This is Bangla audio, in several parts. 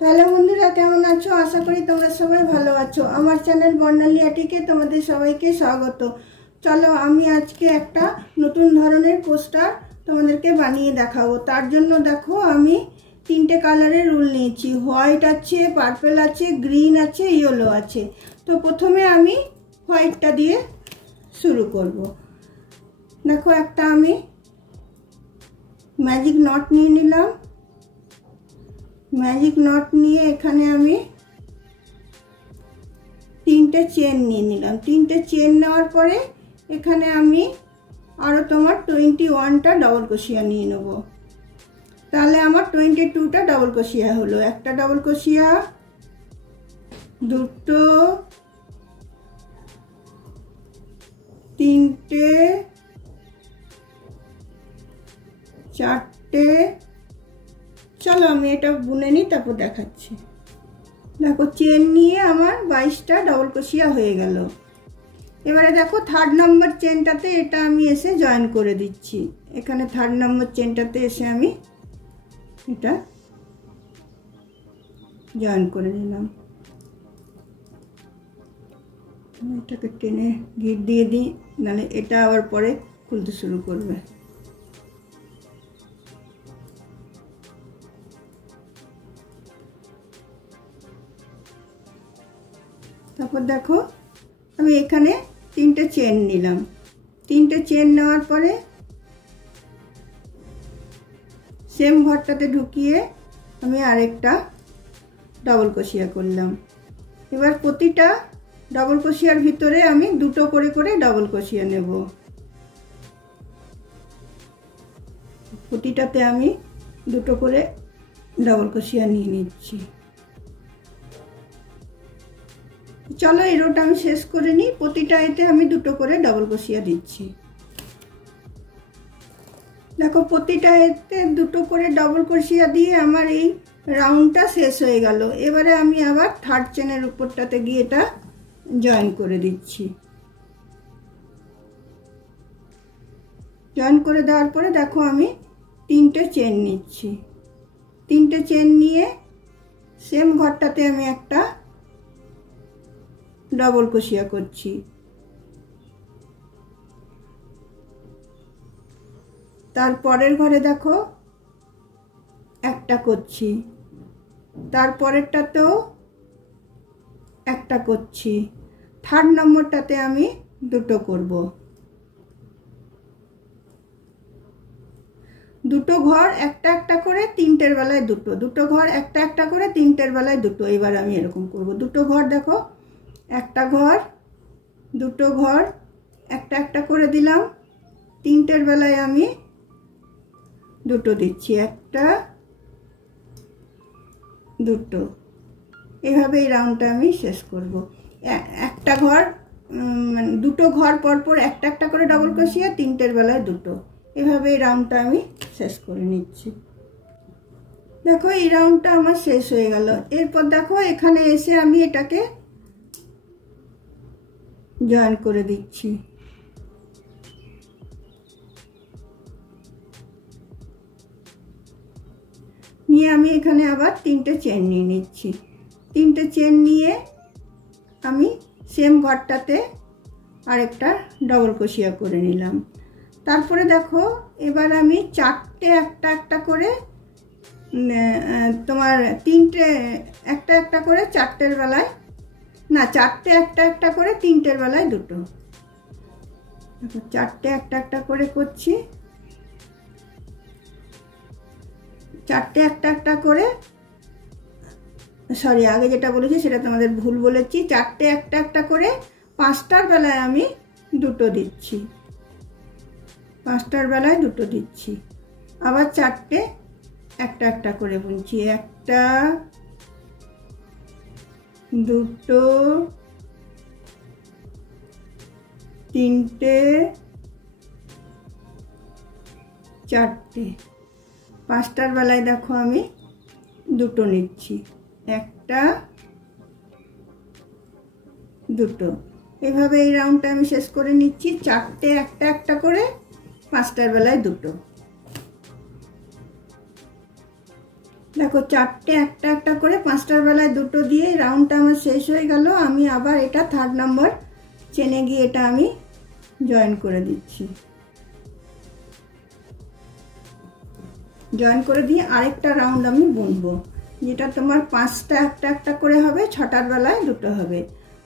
হ্যালো বন্ধুরা, কেমন আছো? আশা করি তোমরা সবাই ভালো আছো। আমার চ্যানেল বর্ণালী আটিকে তোমাদের সবাইকে স্বাগত। চলো আমি আজকে একটা নতুন ধরনের পোস্টার তোমাদেরকে বানিয়ে দেখাবো। তার জন্য দেখো আমি তিনটে কালারের রুল নিয়েছি। হোয়াইট আছে, পার্পল আছে, গ্রিন আছে, ইয়েলো আছে। তো প্রথমে আমি হোয়াইটটা দিয়ে শুরু করব। দেখো একটা আমি ম্যাজিক নট নিয়ে নিলাম। ম্যাজিক নট নিয়ে এখানে আমি তিনটে চেন নিয়ে নিলাম। তিনটে চেন নেওয়ার পরে এখানে আমি আরও তোমার 21টা ডবল ক্রোশিয়া নিয়ে নেব। তাহলে আমার 22টা ডবল ক্রোশিয়া হলো। একটা ডবল ক্রোশিয়া, দুটো, তিনটে, চারটে। চলো আমি এটা বুনে নিই, তারপর দেখাচ্ছি। দেখো চেন নিয়ে আমার 22টা ডবল ক্রোশিয়া হয়ে গেল। এবারে দেখো থার্ড নম্বর চেনটাতে এটা আমি এসে জয়েন করে দিচ্ছি। এখানে থার্ড নম্বর চেনটাতে এসে আমি এটা জয়েন করে নিলাম। এটাকে টেনে গিট দিয়ে দিই, নাহলে এটা আবার পরে খুলতে শুরু করবে। তারপর দেখো আমি এখানে তিনটে চেন নিলাম। তিনটে চেন নেওয়ার পরে সেম ঘরটাতে ঢুকিয়ে আমি আরেকটা ডবল ক্রোশিয়া করলাম। এবার প্রতিটা ডবল ক্রোশিয়ার ভিতরে আমি দুটো করে করে ডবল ক্রোশিয়া নেব। প্রতিটাতে আমি দুটো করে ডবল ক্রোশিয়া নিয়ে নিচ্ছি। চলো এই রোটা আমি শেষ করে নিই। প্রতিটা এতে আমি দুটো করে ডবল ক্রোশিয়া দিচ্ছি। দেখো প্রতিটা এতে দুটো করে ডবল ক্রোশিয়া দিয়ে আমার এই রাউন্ডটা শেষ হয়ে গেল। এবারে আমি আবার থার্ড চেনের উপরটাতে গিয়ে এটা জয়েন করে দিচ্ছি। জয়েন করে দেওয়ার পরে দেখো আমি তিনটে চেন নিচ্ছি। তিনটে চেন নিয়ে সেম ঘরটাতে আমি একটা ডবল ক্রোশিয়া করছি। তারপরের ঘরে দেখো একটা করছি, তারপরেরটাতেও একটা করছি, থার্ড নম্বরটাতে আমি দুটো করব। দুটো ঘর একটা একটা করে তিনটের বেলায় দুটো, দুটো ঘর একটা একটা করে তিনটের বেলায় দুটো। এবার আমি এরকম করব। দুটো ঘর দেখো, একটা ঘর, দুটো ঘর একটা একটা করে দিলাম। তিনটের বেলায় আমি দুটো দিচ্ছি, একটা, দুটো। এভাবে এই রাউন্ডটা আমি শেষ করব। একটা ঘর দুটো ঘর পরপর একটা একটা করে ডবল ক্রোশিয়া, তিনটের বেলায় দুটো। এভাবে এই রাউন্ডটা আমি শেষ করে নিচ্ছি। দেখো এই রাউন্ডটা আমার শেষ হয়ে গেল। এরপর দেখো এখানে এসে আমি এটাকে জয়েন করে দিচ্ছি। নিয়ে আমি এখানে আবার তিনটে চেন নিয়ে নিচ্ছি। তিনটে চেন নিয়ে আমি সেম ঘরটাতে আরেকটা ডবল ক্রোশিয়া করে নিলাম। তারপরে দেখো এবার আমি চারটে একটা একটা করে তোমার তিনটে একটা একটা করে চারটের বেলায়, না চারটে একটা একটা করে তিনটের বেলায় দুটো। চারটে একটা একটা করে করছি, চারটে একটা একটা করে, সরি আগে যেটা বলেছি সেটা তোমাদের ভুল বলেছি। চারটে একটা একটা করে পাঁচটার বেলায় আমি দুটো দিচ্ছি, পাঁচটার বেলায় দুটো দিচ্ছি। আবার চারটে একটা একটা করে বুনছি, একটা, দুটো, তিনটে, চারটে। পাঁচটার বেলায় দেখো আমি দুটো নিচ্ছি, একটা, দুটো। এভাবে এই রাউন্ডটা আমি শেষ করে নিচ্ছি। চারটে একটা একটা করে পাঁচটার বেলায় দুটো। দেখো চারটে একটা একটা করে 5টার বেলায় দুটো দিয়ে রাউন্ডটা আমার শেষ হয়ে গেল। আমি আবার এটা 3rd নম্বর চেনে গিয়ে এটা আমি জয়েন করে দিচ্ছি। জয়েন করে দিয়ে আরেকটা রাউন্ড আমি বুনবো, যেটা তোমার 5টা একটা একটা করে হবে, 6টার বেলায় দুটো হবে।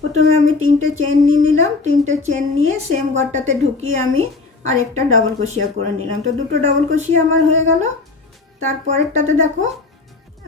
প্রথমে আমি 3টে চেন নিয়ে নিলাম, 3টে চেন নিয়ে সেম ঘরটাতে ঢুকিয়ে আমি আরেকটা ডাবল ক্রোশিয়া করে নিলাম। তো দুটো ডাবল ক্রোশিয়া আমার হয়ে গেল। তারপরেরটাতে দেখো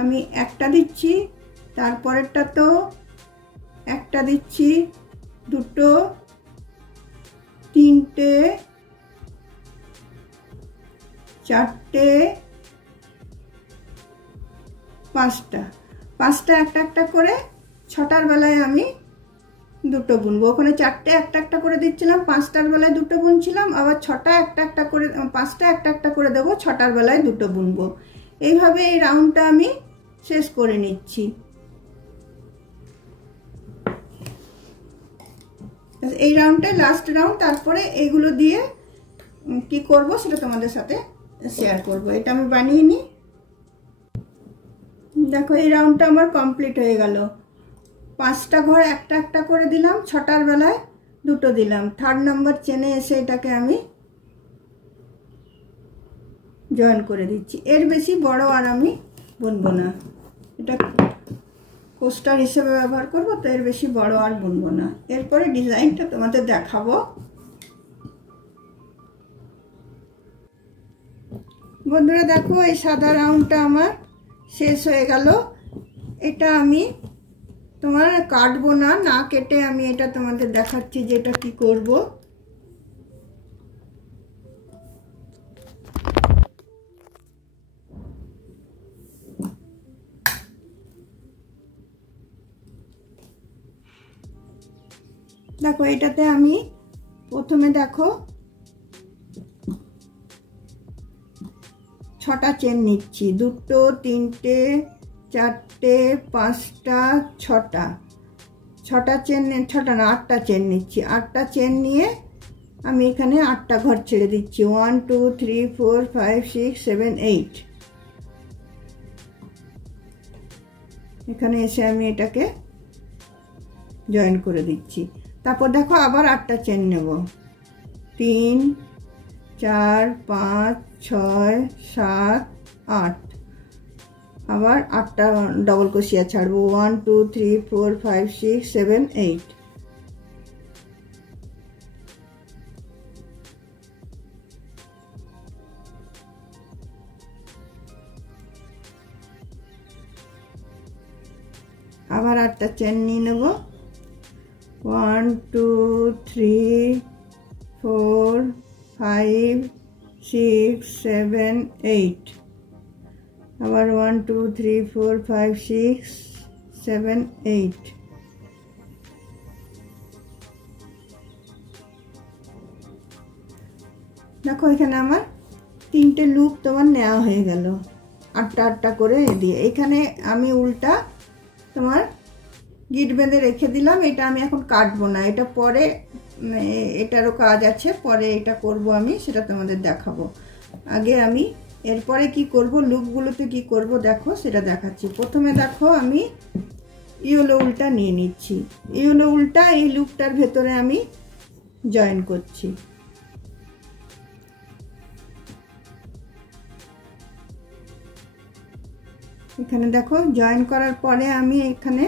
আমি একটা দিচ্ছি, তারপরেরটাতেও একটা দিচ্ছি, দুটো, 3টে, 4টে, 5টা একটা একটা করে 6টার বেলায় আমি দুটো বুনবো। ওখানে 4টে একটা একটা করে দিচ্ছিলাম, 5টার বেলায় দুটো বুনছিলাম, আবার 6টা একটা একটা করে 5টা একটা একটা করে দেবো, 6টার বেলায় দুটো বুনবো। এইভাবে এই রাউন্ডটা আমি শেষ করে নিচ্ছি। এই রাউন্ডটা লাস্ট রাউন্ড। তারপরে এইগুলো দিয়ে কি করব সেটা তোমাদের সাথে শেয়ার করব। এটা আমি বানিয়ে নিই। দেখো এই রাউন্ডটা আমার কমপ্লিট হয়ে গেল। 5টা ঘর একটা একটা করে দিলাম, 6টার বেলায় দুটো দিলাম। 3rd নম্বর চেনে এসে এটাকে আমি জয়েন করে দিচ্ছি। এর বেশি বড় আর আমি বুনবো না, এটা কোস্টার হিসেবে ব্যবহার করব, তো এর বেশি বড় আর বুনবো না। এরপরে ডিজাইনটা তোমাদের দেখাবো। বন্ধুরা দেখো এই সাদা রাউন্ডটা আমার শেষ হয়ে গেল। এটা আমি তোমার কাটবো না, না কেটে আমি এটা তোমাদের দেখাচ্ছি যে এটা কি করব। দেখো এটাতে আমি প্রথমে দেখো 6টা চেন নিচ্ছি, 2, 3টে, 4টে, 5টা, 6টা চেন, 6টা না 8টা চেন নিচ্ছি। 8টা চেন নিয়ে আমি এখানে 8টা ঘর ছেড়ে দিচ্ছি। 1, 2, 3, 4, 5, 6, 7, 8। এখানে এসে আমি এটাকে জয়েন করে দিচ্ছি। তারপর দেখো আবার 8টা চেন নেব, 3, 4, 5, 6, 7, 8। আবার 8টা ডবল ক্রোশিয়া ছাড়বো, 1, 2, 3, 4, 5, 6, 7, 8। আবার 8টা চেন নিয়ে নেব, 1, 2, 3, 4, 5, 6, 7, 8। আবার 1, 2, 3, 4, 5, 6, 7, 8। দেখো এখানে আমার 3টে লুপ তোমার নেওয়া হয়ে গেল, 8টা 8টা করে দিয়ে। এখানে আমি উল্টা তোমার গিট বেঁধে রেখে দিলাম। এটা আমি এখন কাটবো না, এটা পরে, এটারও কাজ আছে, পরে এটা করব আমি, সেটা তোমাদের দেখাবো। আগে আমি এরপরে কি করব, লুপগুলোতে কি করব দেখো সেটা দেখাচ্ছি। প্রথমে দেখো আমি ইয়েলো উল্টা নিয়ে নিচ্ছি। ইয়েলো উল্টা এই লুপটার ভেতরে আমি জয়েন করছি। এখানে দেখো জয়েন করার পরে আমি এখানে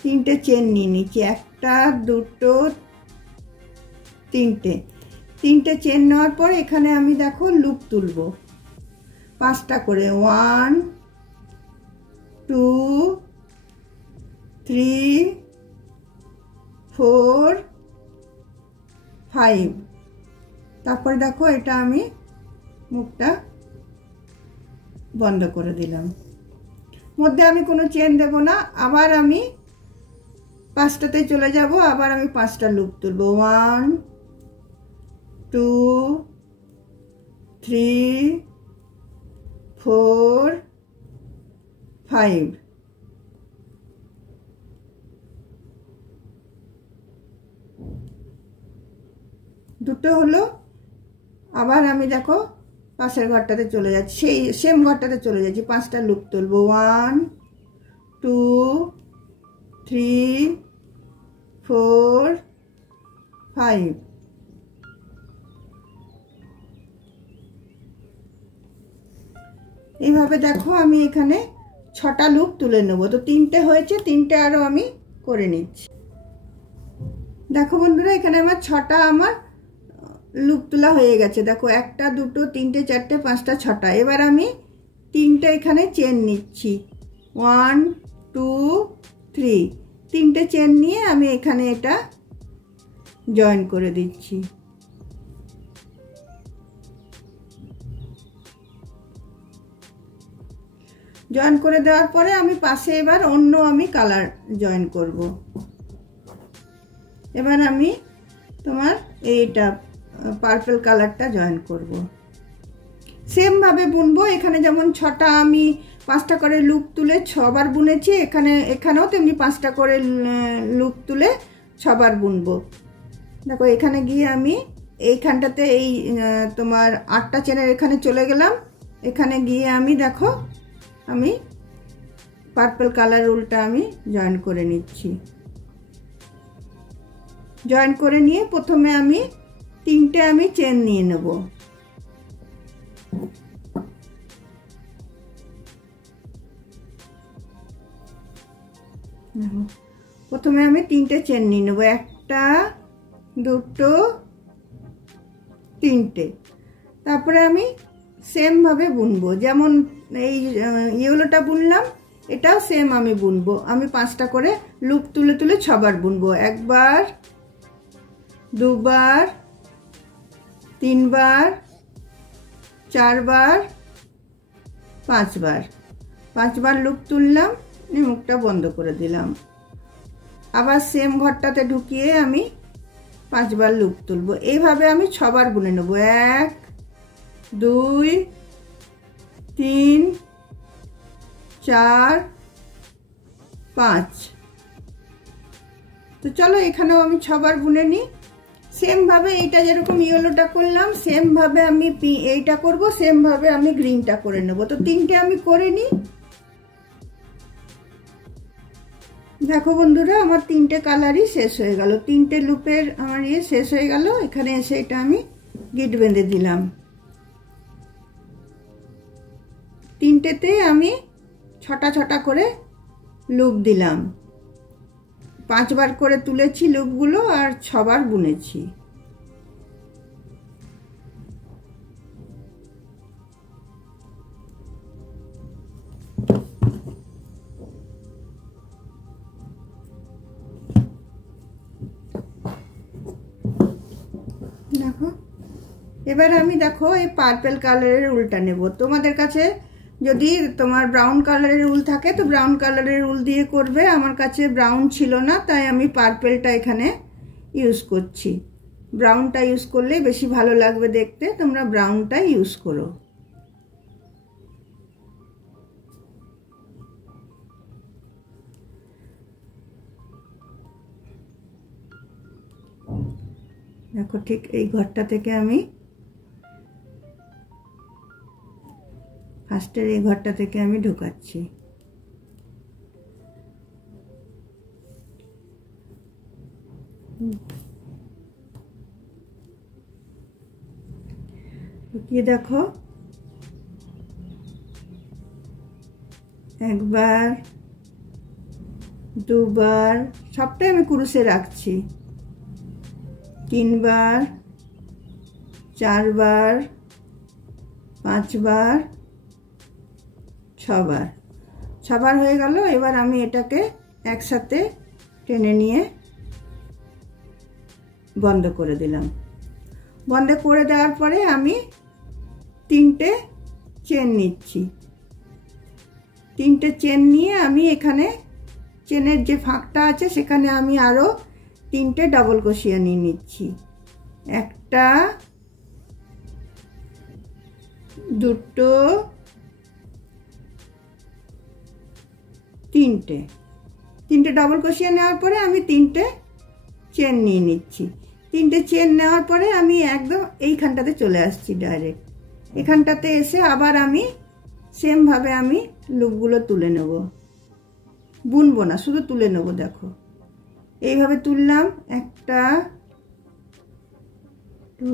3টে চেন নিয়ে নিচ্ছি, 1টা 2টো 3টে চেন নেওয়ার পর এখানে আমি দেখো লুপ তুলব 5টা করে, 1, 2, 3, 4, 5। তারপরে দেখো এটা আমি মুখটা বন্ধ করে দিলাম। মধ্যে আমি কোনো চেন দেব না। আবার আমি 5টাতে চলে যাব, আবার আমি 5টা লুপ তুলব, 1, 2, 3, 4, 5। দুটো হলো। আবার আমি দেখো পাশের ঘরটাতে চলে যাচ্ছি, সেই সেম ঘরটাতে চলে যাচ্ছি। 5টা লুপ তুলবো। 1 2 3 4 5। এইভাবে দেখো আমি এখানে 6টা লুপ তুলে নেব। তো 3টে হয়েছে, 3টে আরো আমি করে নিচ্ছি। দেখো বন্ধুরা, এখানে আমার 6টা আমার লুপ তোলা হয়ে গেছে। দেখো 1টা 2টো 3টে 4টে 5টা 6টা। এবার আমি 3টে এখানে চেন নিচ্ছি। 1 2 3। 3টে চেন নিয়ে আমি এখানে এটা জয়েন করে দিচ্ছি। জয়েন করে দেওয়ার পরে আমি পাশে এবার অন্য আমি কালার জয়েন করব। এবার আমি তোমার এইটা পার্পল কালারটা জয়েন করব। সেম ভাবে বুনবো। এখানে যেমন 6টা আমি 5টা করে লুপ তুলে 6বার বুনেছি, এখানেও তেমনি 5টা করে লুপ তুলে 6বার বুনবো। দেখো এখানে গিয়ে আমি এইখানটাতে এই তোমার 8টা চেনের এখানে চলে গেলাম। এখানে গিয়ে আমি দেখো আমি পার্পল কালার উলটা আমি জয়েন করে নিচ্ছি। জয়েন করে নিয়ে প্রথমে আমি 3টে আমি চেন নিয়ে নেব। প্রথমে আমি 3টে চেন নিয়ে নেব। 1টা 2টো 3টে। তারপরে আমি সেম ভাবে বুনবো। যেমন এই ইয়েলোটা বুনলাম, এটাও সেম আমি বুনবো। আমি 5টা করে লুপ তুলে তুলে 6বার বুনবো। 1বার 2বার 3বার 4বার 5বার। 5বার লুপ তুললাম, মুখটা বন্ধ করে দিলাম। আবার সেম ঘরটাতে ঢুকিয়ে আমি 5বার লুপ তুলবো। এইভাবে আমি 6বার বুনে নেব। 1 2 3 4 5। তো চলো এখানেও আমি 6বার বুনে নিই। সেম ভাবে এইটা যেরকম ইয়েলোটা করলাম, সেম ভাবে আমি এইটা করব, সেম ভাবে আমি গ্রিনটা করে নেব। তো 3টে আমি করে নিই। দেখো বন্ধুরা, আমার 3টে কালারই শেষ হয়ে গেল। 3টে লুপের আমার শেষ হয়ে গেল। এখানে এসে এটা আমি গিট বেঁধে দিলাম। 3টেতে আমি 6টা 6টা করে লুপ দিলাম। 5বার করে তুলেছি লুপগুলো আর 6বার বুনেছি। দেখো এবার আমি দেখো এই পার্পল কালারের উলটা নেব। তোমাদের কাছে যদি তোমার ব্রাউন কালারের উল থাকে তো ব্রাউন কালারের উল দিয়ে করবে। আমার কাছে ব্রাউন ছিল না, তাই আমি পার্পলটা এখানে ইউজ করছি। ব্রাউনটা ইউজ করলে বেশি ভালো লাগবে দেখতে, তোমরা ব্রাউনটা ইউজ করো। দেখো ঠিক এই ঘরটা থেকে আমি ফার্স্টের এই ঘরটা থেকে আমি ঢোকাচ্ছি। ঢুকিয়ে দেখো একবার 2বার, সবটাই আমি কুরুশে রাখছি। 3বার 4বার 5বার 6বার। 6বার হয়ে গেল। এবার আমি এটাকে একসাথে টেনে নিয়ে বন্ধ করে দিলাম। বন্ধ করে দেওয়ার পরে আমি 3টে চেন নিচ্ছি। 3টে চেন নিয়ে আমি এখানে চেনের যে ফাঁকটা আছে সেখানে আমি আরো 3টে ডাবল ক্রোশিয়া নিয়ে নিচ্ছি। 1টা 2টো 3টে ডাবল ক্রোশিয়া নেওয়ার পরে আমি 3টে চেন নিয়ে নিচ্ছি। 3টে চেন নেওয়ার পরে আমি একদম এইখানটাতে চলে আসছি ডাইরেক্ট। এখানটাতে এসে আবার আমি সেম ভাবে আমি লুপগুলো তুলে নেব, বুনবো না, শুধু তুলে নেব। দেখো এইভাবে তুললাম, একটা, তো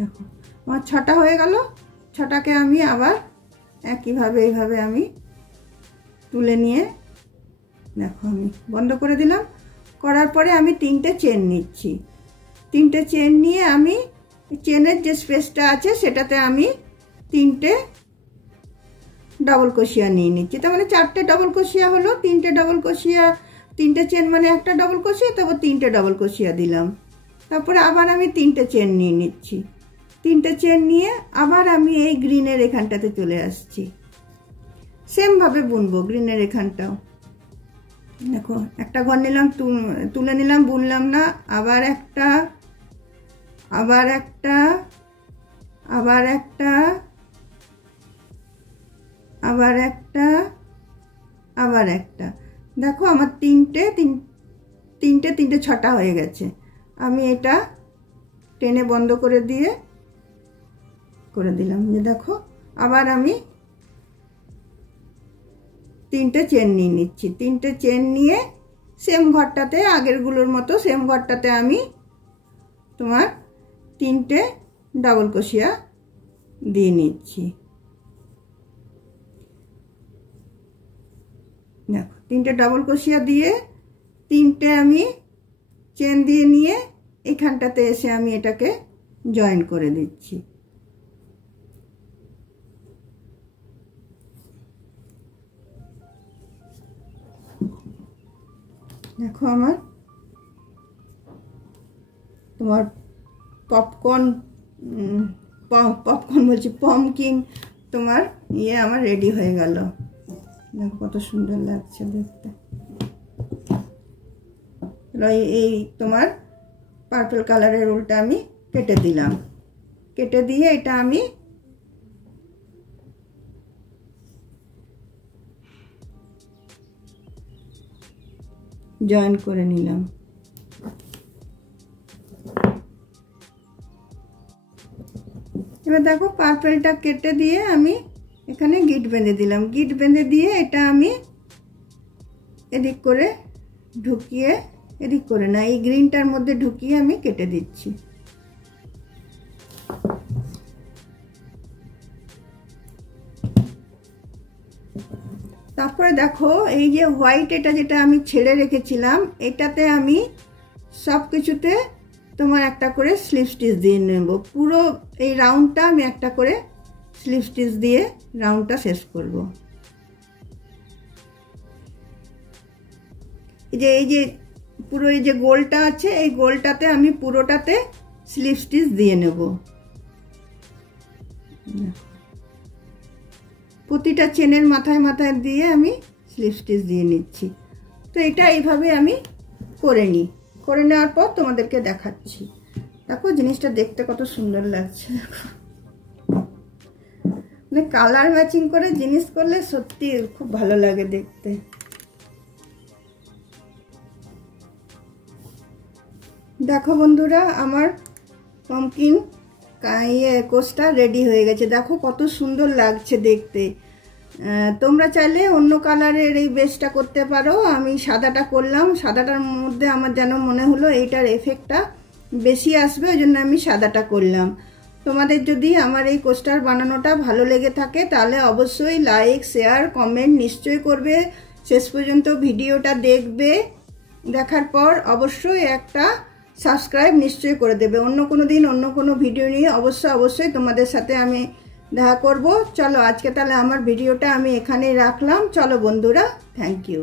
দেখো আমার 6টা হয়ে গেল। 6টাকে আমি আবার একইভাবে এইভাবে আমি তুলে নিয়ে, দেখো আমি বন্ধ করে দিলাম। করার পরে আমি 3টে চেন নিচ্ছি। 3টে চেন নিয়ে আমি চেনের যে স্পেসটা আছে সেটাতে আমি 3টে ডবল ক্রোশিয়া নিয়ে নিচ্ছি। তার মানে 4টে ডবল ক্রোশিয়া হলো, 3টে ডবল ক্রোশিয়া, 3টে চেন মানে একটা ডবল ক্রোশিয়া, তারপর 3টে ডবল ক্রোশিয়া দিলাম। তারপরে আবার আমি 3টে চেন নিয়ে নিচ্ছি। 3টে চেন নিয়ে আবার আমি এই গ্রিনের এখানটাতে চলে আসছি, সেম ভাবে বুনবো গ্রিনের এখানটাও। দেখো একটা ঘর নিলাম, তুলে নিলাম, বুনলাম না, আবার একটা, আবার একটা, আবার একটা, আবার একটা, আবার একটা। দেখো আমার তিনটে 6টা হয়ে গেছে। আমি এটা টেনে বন্ধ করে দিয়ে করে দিলাম। যে দেখো আবার আমি 3টে চেন নিয়ে নিচ্ছি। 3টে চেন নিয়ে সেম ঘরটাতে, আগেরগুলোর মতো সেম ঘরটাতে আমি তোমার 3টে ডাবল ক্রোশিয়া দিয়ে নিচ্ছি। দেখো 3টে ডাবল ক্রোশিয়া দিয়ে 3টে আমি চেন দিয়ে নিয়ে এখানটাতে এসে আমি এটাকে জয়েন করে দিচ্ছি। দেখো আমার তোমার পপকর্ন বলছি, পমকিন তোমার আমার রেডি হয়ে গেল। দেখো কত সুন্দর লাগছে দেখতে। এই তোমার পার্পল কালারের উলটা আমি কেটে দিলাম। কেটে দিয়ে এটা আমি জয়েন করে নিলাম। এবার দেখো পার্পলটা কেটে দিয়ে আমি এখানে গিট বেঁধে দিলাম। গিট বেঁধে দিয়ে এটা আমি এদিক করে ঢুকিয়ে, এদিক করে না, এই গ্রিনটার মধ্যে ঢুকিয়ে আমি কেটে দিচ্ছি। তারপরে দেখো এই যে হোয়াইট, এটা যেটা আমি ছেড়ে রেখেছিলাম, এটাতে আমি সব কিছুতে তোমার একটা করে স্লিপ স্টিচ দিয়ে নেব। পুরো এই রাউন্ডটা আমি একটা করে স্লিপ স্টিচ দিয়ে রাউন্ডটা শেষ করব। এই যে পুরো এই যে গোলটা আছে, এই গোলটাতে আমি পুরোটাতে স্লিপ স্টিচ দিয়ে নেব। প্রতিটা চেনের মাথায় মাথায় দিয়ে আমি স্লিপ স্টিচ দিয়ে নিচ্ছি। তো এটা এইভাবে আমি করে নিই। করে নেওয়ার পর তোমাদেরকে দেখাচ্ছি। দেখো জিনিসটা দেখতে কত সুন্দর লাগছে। মানে কালার ম্যাচিং করে জিনিস করলে সত্যি খুব ভালো লাগে দেখতে। দেখো বন্ধুরা, আমার পাম্পকিন কোস্টার রেডি হয়ে গেছে। দেখো কত সুন্দর লাগছে দেখতে। তোমরা চাইলে অন্য কালারের এই বেসটা করতে পারো। আমি সাদাটা করলাম। সাদাটার মধ্যে আমার যেন মনে হলো এইটার এফেক্টটা বেশি আসবে, ওই জন্য আমি সাদাটা করলাম। তোমাদের যদি আমার এই কোস্টার বানানোটা ভালো লেগে থাকে তাহলে অবশ্যই লাইক, শেয়ার, কমেন্ট নিশ্চয়ই করবে। শেষ পর্যন্ত ভিডিওটা দেখবে। দেখার পর অবশ্যই একটা সাবস্ক্রাইব নিশ্চয়ই করে দেবে। অন্য কোনো দিন অন্য কোনো ভিডিও নিয়ে অবশ্যই তোমাদের সাথে আমি দেখা করব। চলো আজকে তাহলে আমার ভিডিওটা আমি এখানেই রাখলাম। চলো বন্ধুরা, থ্যাংক ইউ।